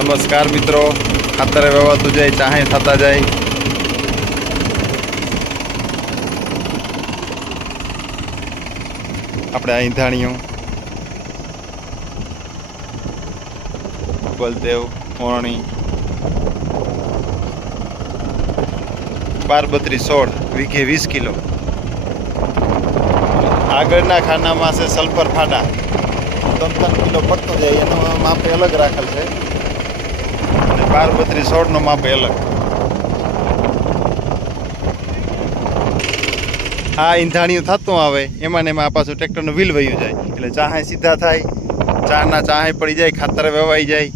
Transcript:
નમસ્કાર મિત્રો, ખાતર વેવાતું જાય, ચાહે થતા જાય. આપણે અહીં ધાણીઓ બલદેવ મોરણી 12-32-16 વીઘે 20 કિલો. આગળના ખાનામાં છે સલ્ફર ફાડા 3 કિલો પડતો જાય, એનો માપે અલગ રાખેલ છે. 12-32-16 નો માપે અલગ. આ ઈંધાણીયું થતું આવે એમાં ને એમાં આ પાછું ટ્રેક્ટરનું વ્હીલ વયું જાય એટલે ચાહે સીધા થાય, ચાના ચાહે પડી જાય, ખાતર વેવાઈ જાય.